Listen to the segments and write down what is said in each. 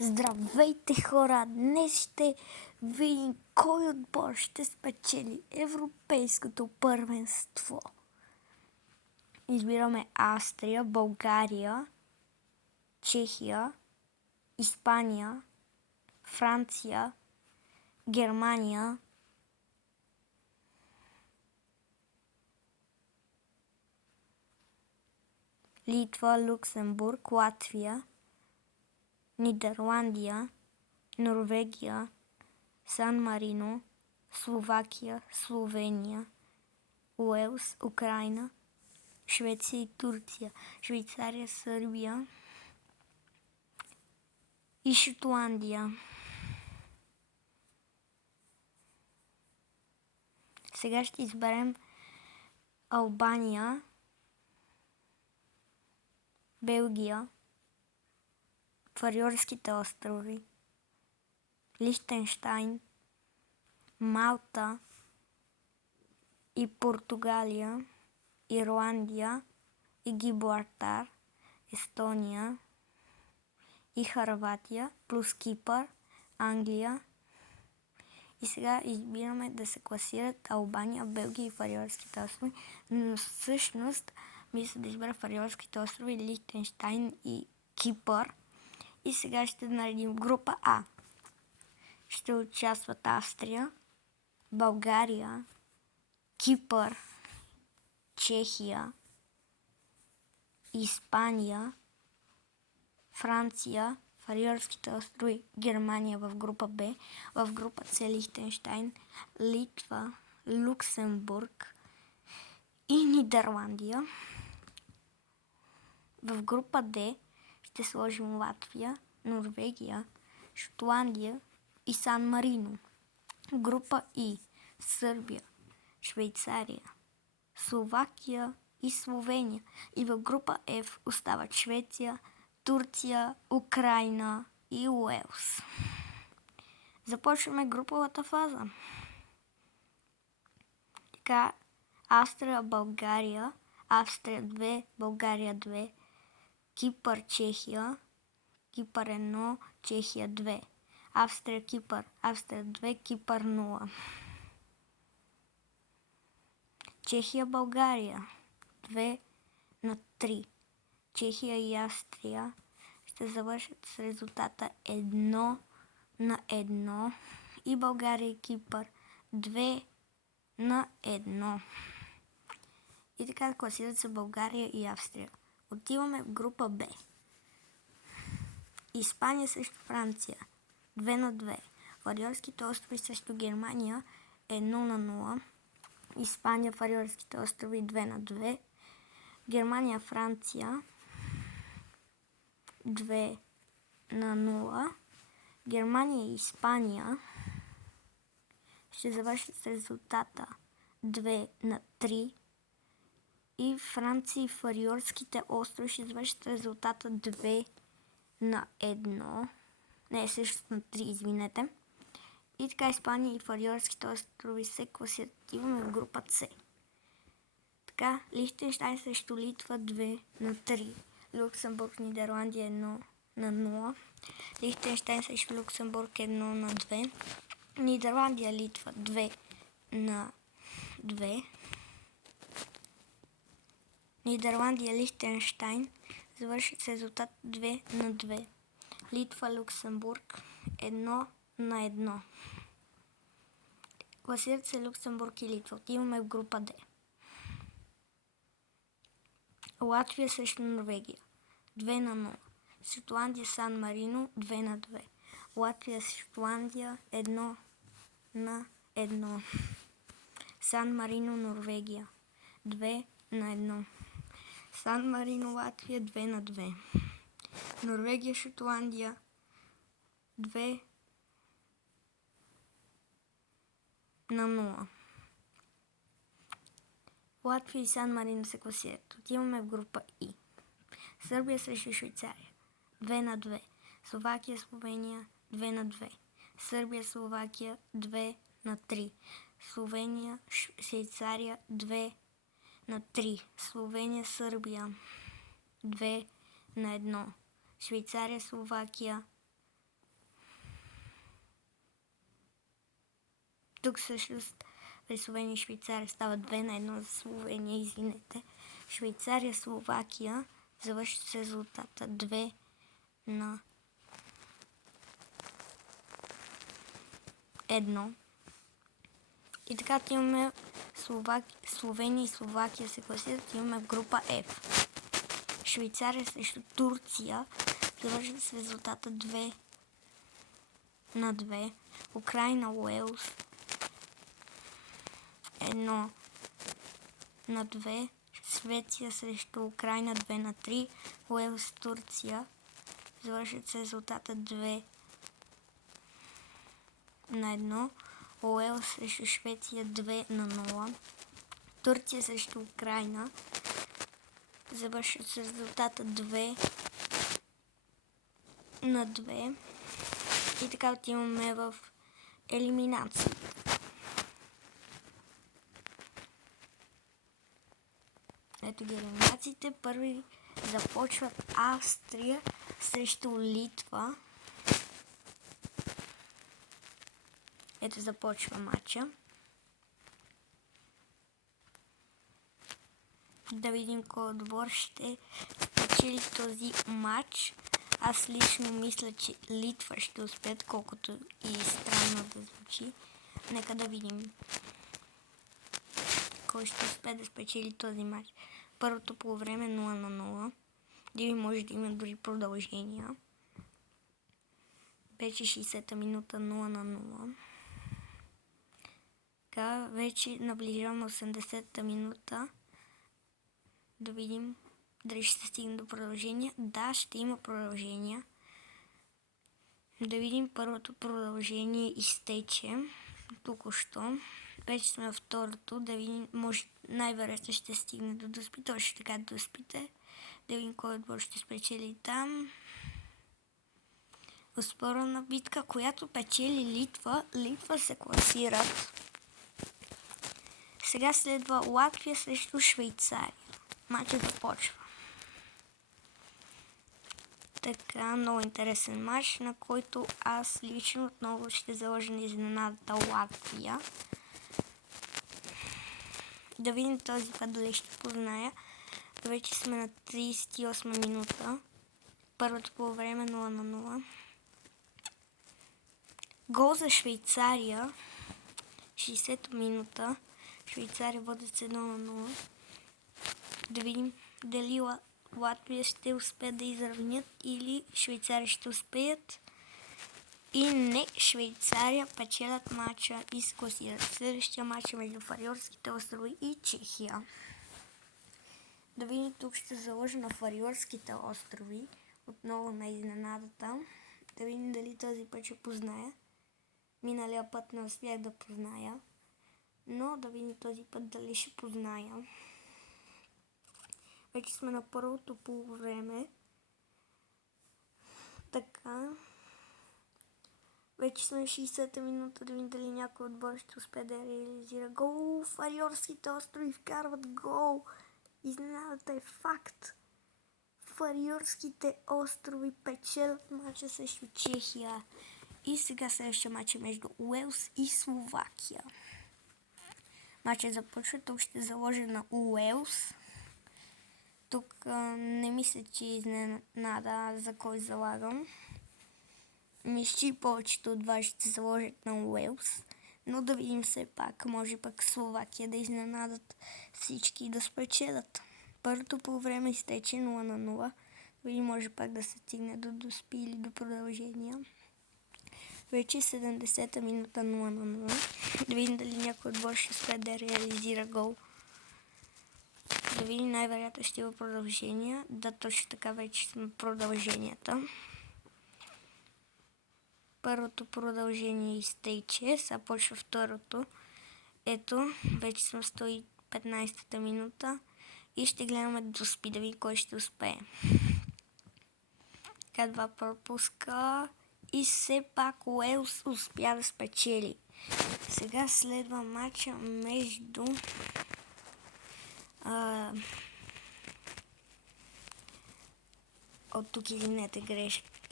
Здравейте, хора! Днес ще видим кой отбор ще спечели европейското първенство. Избираме Австрия, България, Чехия, Испания, Франция, Германия, Литва, Люксембург, Латвия, Нидерландия, Норвегия, Сан Марино, Словакия, Словения, Уелс, Украйна, Швеция и Турция, Швейцария, Сърбия и Шотландия. Сега ще изберем Албания, Белгия, Фариорските острови, Лихтенщайн, Малта и Португалия, Ирландия и Гибралтар, Естония и Хърватия, плюс Кипър, Англия. И сега избираме да се класират Албания, Белгия и Фариорските острови, но всъщност мисля да избера Фариорските острови, Лихтенщайн и Кипър. И сега ще наредим група А. Ще участват Австрия, България, Кипър, Чехия, Испания, Франция, Фариорските острови, Германия в група Б, в група С Лихтенщайн, Литва, Люксембург и Нидерландия. В група Д ще сложим Латвия, Норвегия, Шотландия и Сан Марино. Група И Сърбия, Швейцария, Словакия и Словения. И в група Ф остават Швеция, Турция, Украйна и Уелс. Започваме груповата фаза. Така, Австрия, България, Австрия 2, България 2, Кипър, Чехия, Кипър 1, Чехия 2, Австрия, Кипър, Австрия 2, Кипър 0. Чехия, България 2-3. Чехия и Австрия ще завършат с резултата 1-1 и България и Кипър 2-1. И така класират се България и Австрия. Отиваме в група Б. Испания срещу Франция 2-2. Фариорските острови срещу Германия 1-0. Испания, Фариорските острови 2-2. Германия, Франция 2-0. Германия и Испания ще завършат с резултата 2-3. И Франция и Фариорските острови ще завършат с резултата 2-1. Не, всъщност на 3, извинете. И така Испания и Фариорските острови се класират. Имаме в група С. Така, Лихтенщайн срещу Литва 2-3. Люксембург, Нидерландия 1-0. Лихтенщайн срещу Люксембург 1-2. Нидерландия, Литва 2-2. Нидерландия, Лихтенщайн завършат с резултат 2-2. Литва, Люксембург 1-1. Класират се Люксембург и Литва. Отиваме в група Д. Латвия срещу Норвегия 2-0. Шотландия, Сан Марино 2-2. Латвия, Шотландия 1-1. Сан Марино, Норвегия 2-1. Сан Марино, Латвия 2-2. Норвегия, Шотландия 2-0. Латвия и Сан Марино се класират. Отиваме в група И. Сърбия срещу Швейцария 2-2. Словакия, Словения 2-2. Сърбия, Словакия 2-3. Словения, Швейцария 2-3. Словения, Сърбия 2-1. Швейцария, Словакия Тук също при Словения и Швейцария става 2-1 за Словения, извинете. Швейцария, Словакия завърши с резултата 2-1. И така имаме Словения и Словакия се класират, имаме в група F. Швейцария срещу Турция завърши с резултата 2-2. Украина, Уелс 1-2. Швеция срещу Украина 2-3. Уелс, Турция завършат с резултата 2-1. Уелс срещу Швеция 2-0. Турция срещу Украина завършат с резултата 2-2. И така отиваме в елиминация. Ето ги елиминациите. Първи започват Австрия срещу Литва. Ето започва матча. Да видим кой отбор ще спечели този матч. Аз лично мисля, че Литва ще успеят, колкото и странно да звучи. Нека да видим кой ще успее да спечели този матч. Първото по време 0-0. Дали може да има дори продължения. Вече 60-та минута 0-0. Така, вече наближаваме 80-та минута. Да видим дали ще се стигне до продължение. Да, ще има продължения. Да видим, първото продължение изтече току-що. Вече сме във второто. Да видим, може най-вероятно ще стигне до доспи. Точно така доспите. Да видим кой отбор ще спечели там. Оспорена битка, която печели Литва. Литва се класират. Сега следва Латвия срещу Швейцария. Матчът започва. Така, много интересен матч, на който аз лично отново ще заложа на изненадата Латвия. Да видим този път дали ще позная. Вече сме на 38 минута. Първото по време 0-0. Гол за Швейцария. 60 минута. Швейцария водят с 1-0. Да видим дали Латвия ще успеят да изравнят или Швейцария ще успеят. И не, Швейцария печелят матча и се класират. Следващия матч е между Фариорските острови и Чехия. Да видим, тук ще заложа на Фариорските острови. Отново на изненадата. Да видим дали този път ще позная. Миналия път не успях да позная. Но да видим този път дали ще позная. Вече сме на първото полувреме. Така. Вече сме на 60-та минута. Да видим дали някой отбор ще успее да реализира гол. Фариорските острови вкарват гол. Изненадата е факт. Фариорските острови печелят матча срещу Чехия. И сега следващия матч е между Уелс и Словакия. Матчът започва. Тук ще заложа на Уелс. Тук не мисля, че изненада за кой залагам. Мисля, че повечето от вас ще заложат на Уелс. Но да видим все пак. Може пък Словакия да изненадат всички и да спечелят. Първото по време изтече 0-0. Да видим, може пак да се стигне до доспи или до продължения. Вече 70-та минута 0-0. Да видим дали някой отбор ще успее да реализира гол. Да видим, най-вероятно ще има продължения. Да, точно така вече сме продълженията. Първото продължение изтече. Сега почва второто. Ето, вече сме в 115-та минута. И ще гледаме доспи, да видим кой ще успее. Така, два пропуска. И все пак Уелс успя да спечели. Сега следва матча между от тук извинете,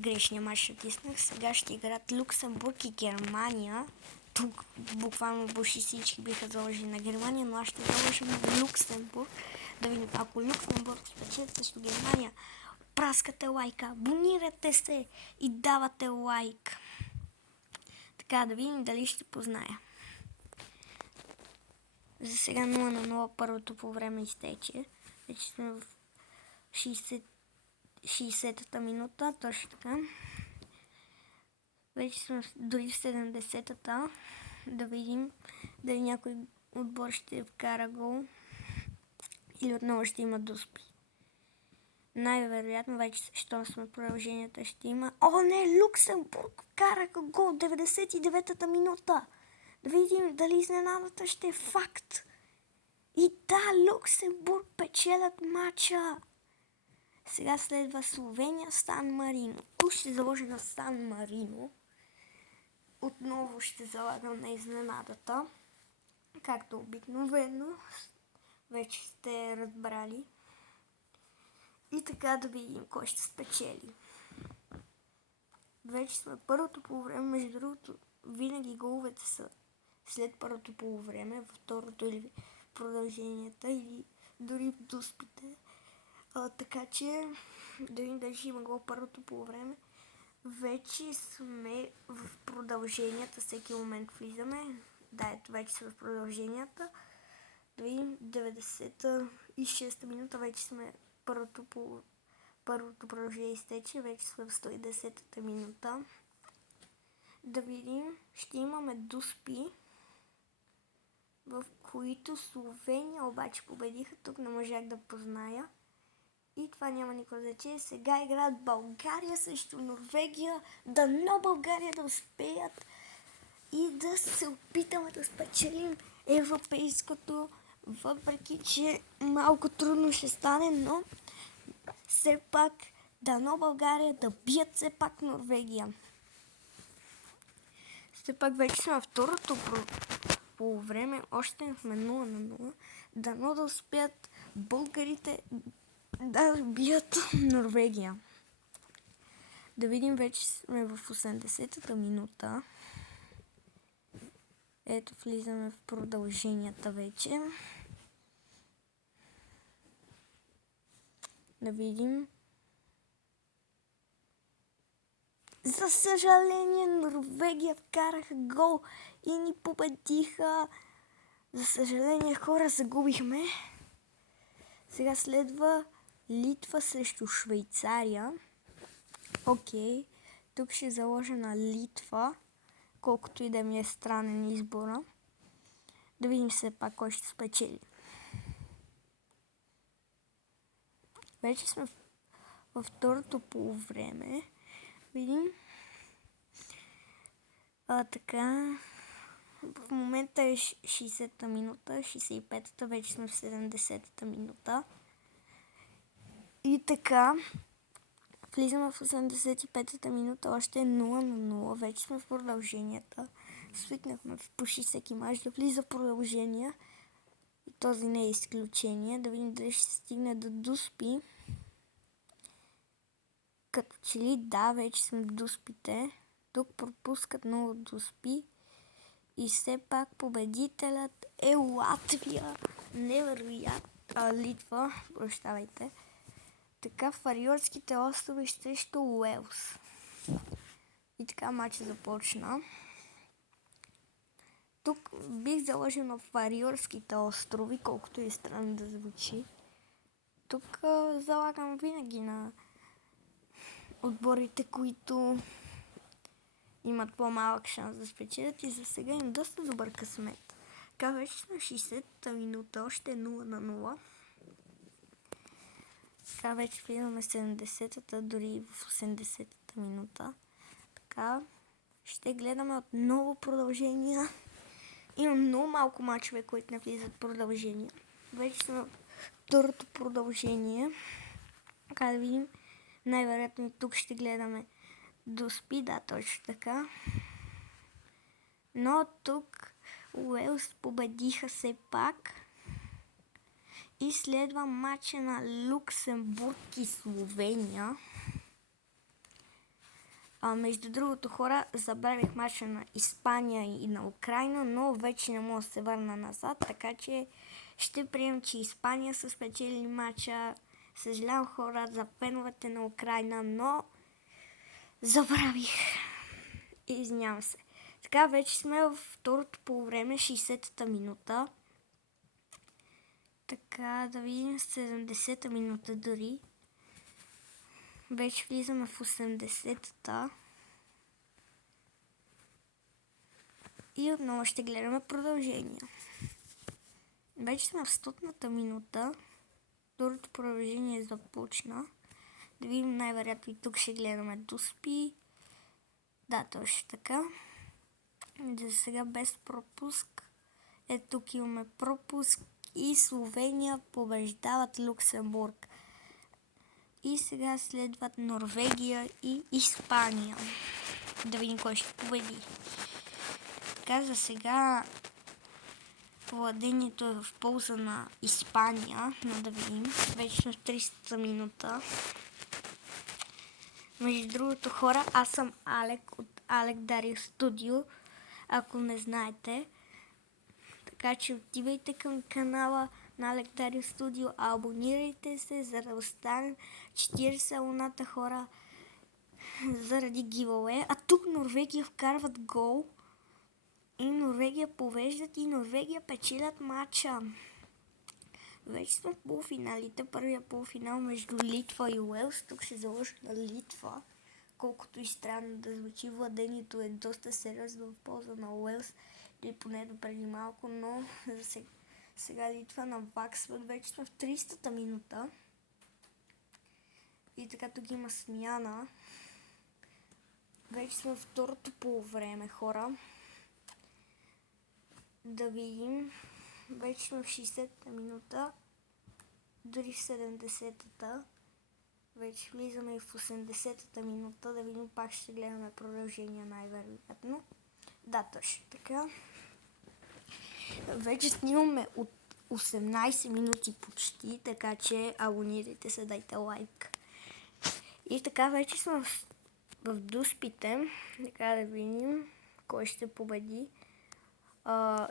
грешния матч натиснах. Сега ще играят Люксембург и Германия. тук буквално почти всички биха заложили на Германия, но аз ще заложа на Люксембург. Да видим, ако Люксембург спечели срещу Германия, праскате лайка, абонирате се и давате лайк. Така, да видим дали ще позная. За сега 0-0 първото по време изтече. Вече сме в 60-та минута, точно така. Вече сме дори в 70-та. Да видим дали някой отбор ще вкара гол или отново ще има дуспи. Най-вероятно вече, щом сме в продълженията, ще има... О, не! Люксембург вкараха гол 99-та минута! Да видим дали изненадата ще е факт. И да, Люксембург печелят матча. Сега следва Словения, Сан Марино. Тук ще заложа на Сан Марино. Отново ще залагам на изненадата. Както обикновено. Вече сте разбрали. И така да видим кой ще спечели. Вече сме първото полувреме. Между другото, винаги головете са след първото полувреме, във второто или продълженията, или дори в дуспите. Така че, да видим дали ще има гол първото полувреме. Вече сме в продълженията, всеки момент влизаме. Да, ето вече сме в продълженията. Да видим 96-та минута, вече сме първото продължение изтече, вече сме в 110-та минута. Да видим, ще имаме дуспи, в които Словения обаче победиха. Тук не можах да позная. И това няма никакво значение. Сега играят България срещу Норвегия. Дано България да успеят и да се опитаме да спечелим европейското, въпреки че малко трудно ще стане, но все пак дано България да бият все пак Норвегия. Все пак вече сме във второто по време, още сме 0-0. Дано да успеят българите да бият Норвегия. Да видим, вече сме в 80-та минута. Ето, влизаме в продълженията вече. Да видим. За съжаление, Норвегия вкараха гол и ни победиха. За съжаление, хора, загубихме. Сега следва Литва срещу Швейцария. Окей, тук ще заложа на Литва, колкото и да ми е странен избора. Да видим все пак кой ще спечели. Вече сме във второто полувреме. Видим. Така. В момента е 60-та минута, 65-та, вече сме в 70-та минута. И така. Влизаме в 85-та минута, още е 0-0, вече сме в продълженията. Свикнахме в почти всеки мач да влиза в продължения. И този не е изключение. Да видим дали ще стигне до дуспи. Като че ли да, вече сме в дуспите. Тук пропускат много дуспи. И все пак победителят е Латвия. Невероятно. Литва, прощавайте. Така, Фариорските острови срещу Уелс. И така матчът започна. Тук бих заложил на Фариорските острови, колкото и странно да звучи. Тук залагам винаги на отборите, които имат по-малък шанс да спечелят, и за сега им доста добър късмет. Така, вече на 60-та минута, още 0-0. Така, вече влизаме 70-та, дори в 80-та минута. Така, ще гледаме отново продължения. Имам много малко мачове, които не влизат продължения. Вече сме в второто продължение. Така, да видим. Най-вероятно тук ще гледаме дуспи, да, точно така. Но тук Уелс победиха все пак. И следва матча на Люксембург и Словения. Между другото, хора, забравих мача на Испания и на Украйна, но вече не мога да се върна назад, така че ще приемем, че Испания са спечели мача. Съжалявам, хора, за феновете на Украйна, но забравих. Извинявам се. Така, вече сме във второто полувреме, 60-та минута. Така, да видим 70-та минута дори. Вече влизаме в 80-та. И отново ще гледаме продължение. Вече сме в 100-та минута. Второто продължение започна. Да видим, най-вероятно и тук ще гледаме Дуспи. Да, точно така. За сега без пропуск. Тук имаме пропуск и Словения побеждават Люксембург. И сега следват Норвегия и Испания. Да видим кой ще победи. Така, за сега владението е в полза на Испания, но да видим. Вече сме в 30-та минута. Между другото, хора, аз съм Алек от Алек Дарио Студио, ако не знаете. Така че отивайте към канала на Алек Дарио Студио, абонирайте се, за да останем 40 абоната, хора, заради giveaway. А тук Норвегия вкарват гол и Норвегия повеждат и Норвегия печелят матча. Вече сме в полуфиналите. Първия полуфинал между Литва и Уелс. Тук ще заложа на Литва. Колкото и странно да звучи, владението е доста сериозно в полза на Уелс. Или поне до преди малко, но за сега Литва наваксват. Вече сме в 30-та минута. И така тук има смяна. Вече сме в второто полувреме, хора. Да видим. Вече сме в 60-та минута. Дори в 70-та. Вече влизаме и в 80-та минута. Да видим, пак ще гледаме продължение най-вероятно. Да, точно така. Вече снимаме от 18 минути почти, така че абонирайте се, дайте лайк. И така вече сме в дуспите. Така да видим кой ще победи.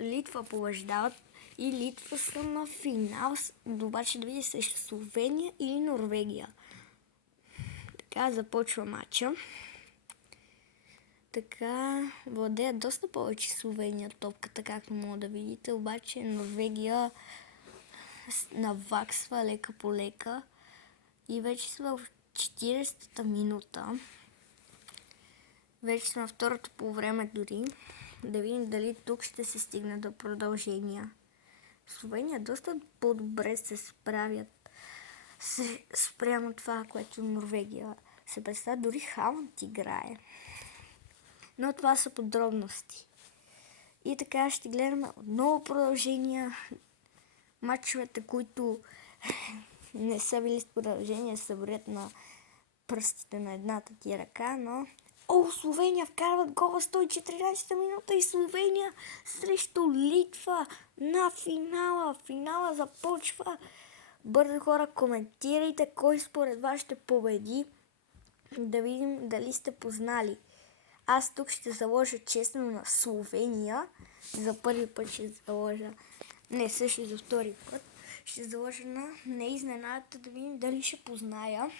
Литва побеждават и Литва са на финал. Обаче да видим срещу Словения или Норвегия. Така започва матча. Така владеят доста повече Словения топката, както мога да видите. Обаче Норвегия наваксва лека по лека. И вече сме в 40-та минута. Вече сме във второто полувреме дори. Да видим дали тук ще се стигне до продължения. Словения доста по-добре се справят спрямо това, което Норвегия се представя. Дори Халанд играе. Но това са подробности. И така ще гледаме отново продължения. Матчовете, които не са били с продължение, се броят на пръстите на едната ти ръка, но... Словения вкарват гола 114-та минута и Словения срещу Литва на финала. Финала започва. Бързо, хора, коментирайте кой според вас ще победи. Да видим дали сте познали. Аз тук ще заложа честно на Словения. За първи път ще заложа. Не, също за втори път. Ще заложа на неизненадата, да видим дали ще позная.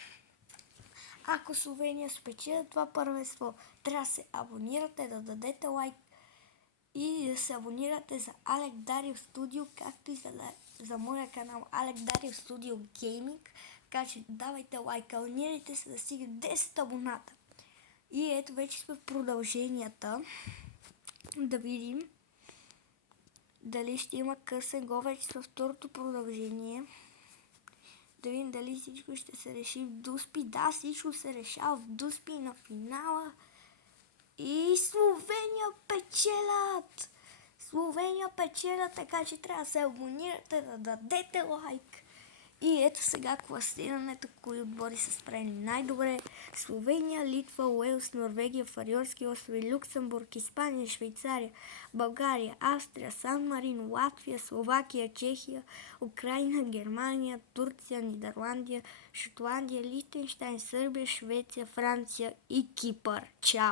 Ако Словения спечели това първенство, трябва да се абонирате, да дадете лайк и да се абонирате за Алек Дарио Студио, както и за моя канал Алек Дарио Студио Гейминг. Така че давайте лайк, абонирайте се да стигне 10 абоната. И ето вече сме в продълженията. Да видим дали ще има късен гол. Вече сме второто продължение. Да видим дали всичко ще се реши в дуспи. Да, всичко се решава в дуспи на финала. И Словения печелят! Словения печелят, така че трябва да се абонирате, да дадете лайк. И ето сега класирането, кои отбори са справени най-добре. Словения, Литва, Уелс, Норвегия, Фариорски острови, Люксембург, Испания, Швейцария, България, Австрия, Сан Марино, Латвия, Словакия, Чехия, Украина, Германия, Турция, Нидерландия, Шотландия, Лихтенщайн, Сърбия, Швеция, Франция и Кипър. Чао!